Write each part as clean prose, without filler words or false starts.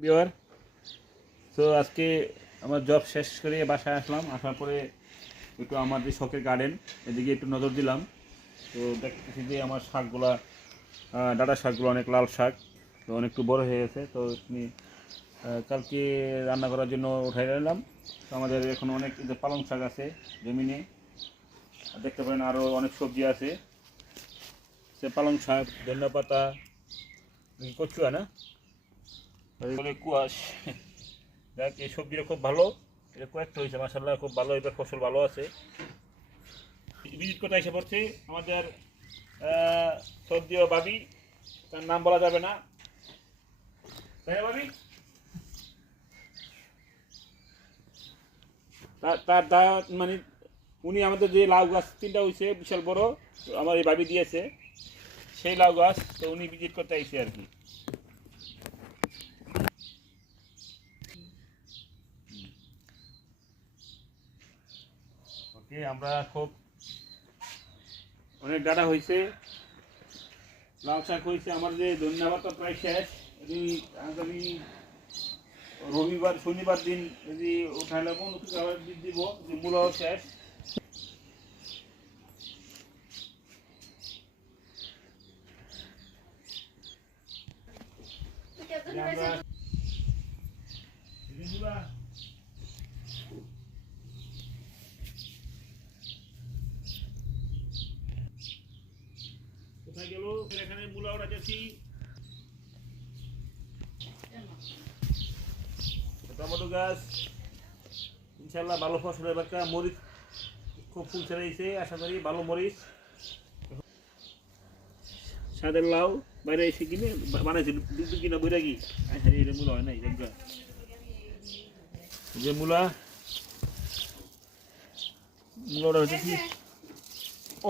বিয়ার তো আজকে আমার জব শেষ করে বাসায় আসলাম। আসার পরে একটু আমার যে শখের গার্ডেন এদিকে একটু নজর দিলাম। তো দেখতেছি যে আমার শাকগুলা ডাঁটা শাকগুলো অনেক লাল শাক, তো অনেকটু বড় হয়ে গেছে। তো আমি কালকে রান্না করার জন্য উঠাই নিলাম। তো আমাদের এখন অনেক যে পালং শাক আছে জমিনে, দেখতে পারেন আরও অনেক সবজি আছে। সে পালং শাক, ধনিয়া পাতা, কচুয়া না কুয়াশ, দেখ এই সবজিটা খুব ভালো। এটা কয়েকটা হয়েছে মাসাল্লাহ, খুব ভালো, এবার ফসল ভালো আছে। ভিজিট করতে এসে পড়ছে আমাদের সর্দীয় ভাবি, তার নাম বলা যাবে না, তাই না ভাবি? তার মানে উনি আমাদের যে লাউ গাছ 3টা হয়েছে বিশাল বড়, আমার এই ভাবি দিয়েছে সেই লাউ গাছ, তো উনি ভিজিট করতে আইসে আর কি। ওকে, আমরা খুব অনেক ডাটা হয়েছে, লাল শাক হয়েছে। আমার যে ধন্যবাদ প্রায় শেষ। আগামী রবিবার শনিবার দিন যদি উঠাইলাম নতুন আবার দিব, মূলাও শেষ। কোথায় গেল? এখানে মূলা ওরা যাচ্ছি, টমেটো গাছ ইনশাল্লাহ ভালো ফসল। এবার মরিচ খুব ফুল ছেড়েছে, আশা করি ভালো মরিচ। সাদের লাউ বাইরে এসে কিনে বানাইছে কিনা বৈরাগী। এটা মূলা হয় নাই, যে মূলা মূলাটা হচ্ছে কি,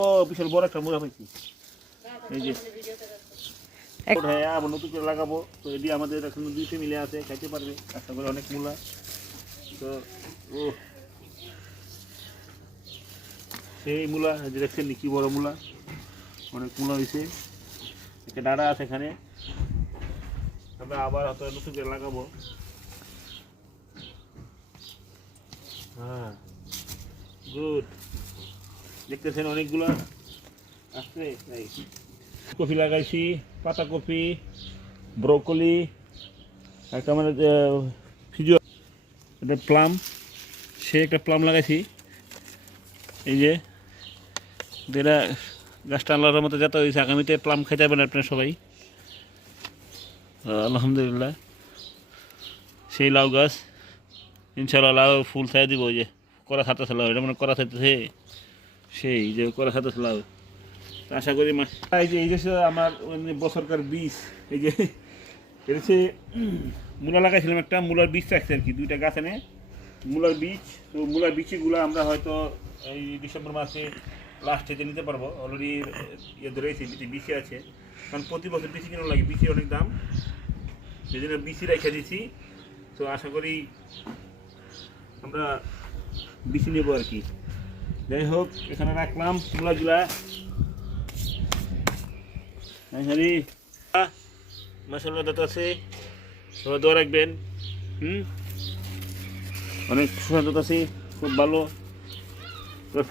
ও বিশাল বড় একটা মূলা পাইছি। এই যে আবার নতুন করে লাগাবো, তো এটি আমাদের এখন 2 মিলে আছে, খাইতে পারবে আশা করি অনেক মূলা। তো ও সেই মূলা যে দেখছেন কি বড় মূলা, অনেক মূলা হয়েছে। একটা ডাঁড়া আছে এখানে, আমরা আবার হয়তো নতুন করে লাগাবো। হ্যাঁ, গুড, দেখতেছেন অনেকগুলো আসছে। কপি লাগাইছি, পাতাকপি, ব্রোকলি, একটা মানে ফিজুয়া, একটা প্লাম, সে একটা প্লাম লাগাইছি। এই যে যেটা গাছটা আল্লাহর মতো যত হয়েছে, আগামীতে প্লাম খাইতে পারবেন আপনারা সবাই আলহামদুলিল্লাহ। সেই লাউ গাছ ইনশাল্লাহ লাউ ফুল ছাই দিব। ওই যে করা খাতেছে লাউ, এটা মানে করা খাইতেছে, সেই যে করা খাতেছে লাউ। আশা করি এই যে আমার বছরকার বীজ, এই যে এটা হচ্ছে মূলা লাগাইছিলাম, একটা মূলার বীজ রাখছে আর কি, 2টা গাছ এনে মূলার বীজ। তো মূলার বীজগুলো আমরা হয়তো এই ডিসেম্বর মাসে লাস্টেতে নিতে পারবো। অলরেডি ইয়ে ধরেছি, বিচি আছে, কারণ প্রতি বছর বিচি কিনে লাগে, বিচির অনেক দাম, সেই জন্য বিচি রেখে দিচ্ছি। তো আশা করি আমরা বিচি নেব আর কি। যাই হোক, এখানে রাখলাম মূলাগুলা। মাসাল্লাহ দাঁত আছে, সবাই দোয়া রাখবেন। অনেক সুস্বাদু আছে, খুব ভালো।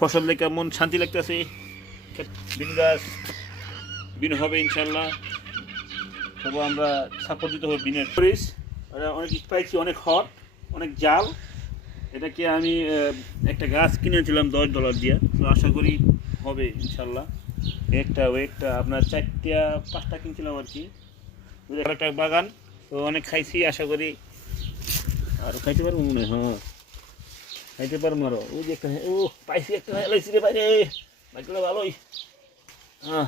ফসল দেখে মন শান্তি লাগতেছে। বিন গাছ বিন হবে ইনশাল্লাহ, তবু আমরা সাপোর্ট দিতে হবে বিনের। মরিচ অনেক স্পাইসি, অনেক হট, অনেক জাল। এটাকে আমি একটা গাছ কিনেছিলাম $10 দিয়ে, তো আশা করি হবে ইনশাল্লাহ। একটা ওয়েটটা আপনার 4টা 5টা কিনছিলাম আর কি, একটা বাগান। তো অনেক খাইছি, আশা করি আরও খাইতে পারবো মনে হয়। হ্যাঁ, খাইতে পারবো আরো। ওই যে একটা, ও পাইছি একটা ফেলাইছি রে বাইরে, বাইকগুলো ভালোই। হ্যাঁ,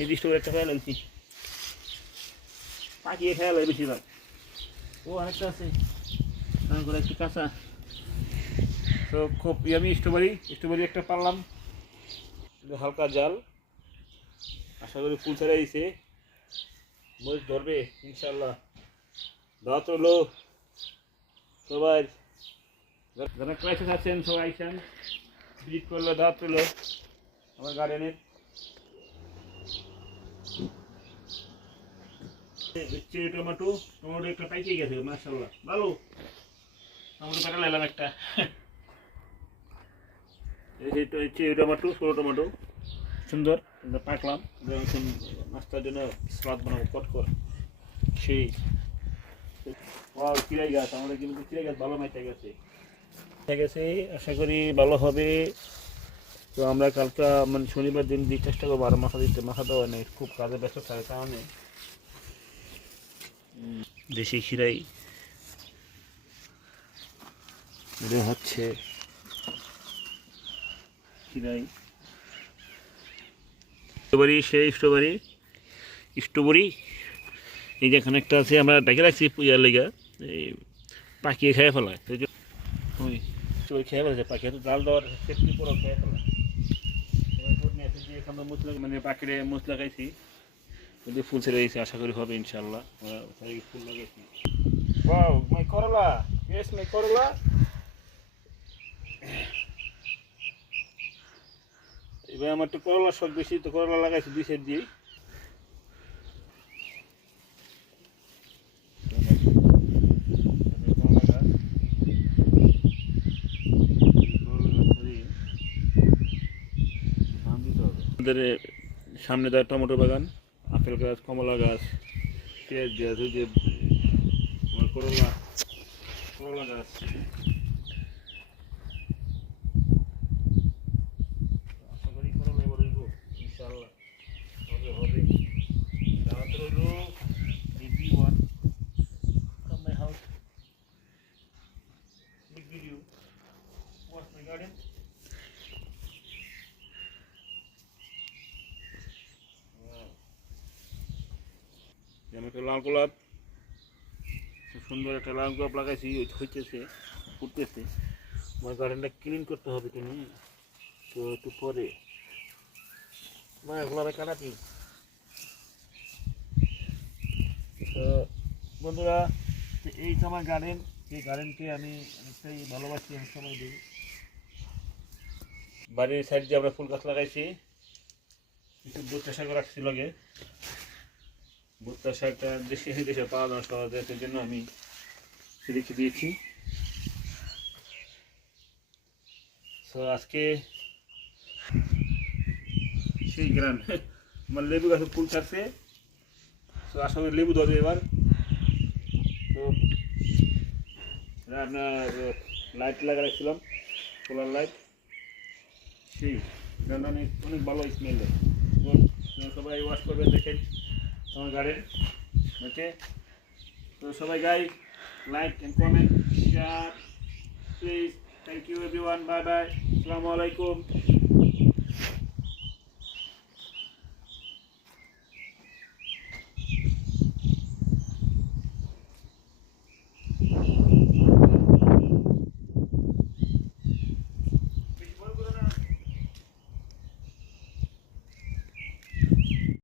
এই দৃষ্টি একটা ফেলাইছি, পাকিয়ে ফেলাই বেশিরভাগ। ও আরেকটা আছে করে একটু কাঁচা। তো খুব আমি স্ট্রবেরি একটা পারলাম, হালকা জাল, আশা করি ফুল ছেড়ে দিছে, মরিচ ধরবে ইনশাল্লাহ। দাওয়াত রইলো সবাই, যারা ক্লাসে আছেন সবাই আইসেন, ভিজিট করলে দাওয়াত রইলো আমার গার্ডেনের। চেরি টমেটো টমেটো একটা পাইকে গেছে মাশাআল্লাহ ভালো টমেটো পেটা লাইলাম একটা এই তো চেরি টমেটো ছোটো টমেটো সুন্দর পাকলাম এখন নাস্তার জন্য সালাদ বানাবো কট করে সেই চিড়াই গাছ আমাদের কিন্তু চিড়াই গাছ ভালো মাইতে গেছে আশা করি ভালো হবে। তো আমরা কালকে মানে শনিবার দিন দিয়ে চেষ্টা করবো আর মাথা দেওয়া নেই খুব কাজে ব্যস্ত থাকার কারণে দেশি খিরাই হচ্ছে খিরাই স্ট্রবেরি সেই স্ট্রবেরি এই যে এখানে একটা আছে আমরা ডেকে রাখছি পূজার লেগা এই পাকিয়ে খেয়ে ফেলায় ওই স্ট্রবেরি খেয়ে ফেলেছে পাখি তো ডাল দেওয়ার সেফটি পুরো খেয়ে ফেলায় এখানে মশলা মানে পাখিরে মুছ লাগাইছি যদি ফুল ছেড়ে দিয়েছি আশা করি হবে ইনশাল্লাহ ফুল লাগাইছি ওয়াও মাই করলা ইয়েস মাই করলা এবার আমার তো করলা শখ বেশি তো করলা লাগাইছি দুই সাইড দিয়ে আমাদের সামনে দেওয়া টমেটো বাগান আপেল গাছ কমলা গাছ পেঁয়াজ গাছ ওই যে করলা গাছ আশা করি করলা এবার হইব ইনশাআল্লাহ হবে দাওয়াত রইল everyone come my house big video watch my garden যেমন একটা লাল গোলাপ খুব সুন্দর একটা লাল গোলাপ লাগাইছি হইতেছে ফুটতেছে আমার গার্ডেনটা ক্লিন করতে হবে তুমি তো একটু পরে গোলাপে কাটাতি তো বন্ধুরা এই তো আমার গার্ডেন এই গার্ডেনকে আমি অনেকটাই ভালোবাসি অনেক সময় দিই বাড়ির সাইড দিয়ে আমরা ফুল গাছ লাগাইছি কিছু ভুট্টা শাক রাখছি লগে ভুট্টা শাকটা দেশে পাওয়া যায় সহজে সেই জন্য আমি রেখে দিয়েছি। তো আজকে সেই গ্রান আমার লেবু গাছে ফুল ছাড়ছে তো আশা করি লেবু ধরবে এবার। তো আপনার লাইট লাগা রাখছিলাম সোলার লাইট সেই অনেক অনেক ভালো স্মেল দেয় সবাই ওয়াশ করবেন দেখেন আমার গার্ডেন ওকে। তো সবাই guys like and comment share please thank you everyone bye bye আসসালামু আলাইকুম।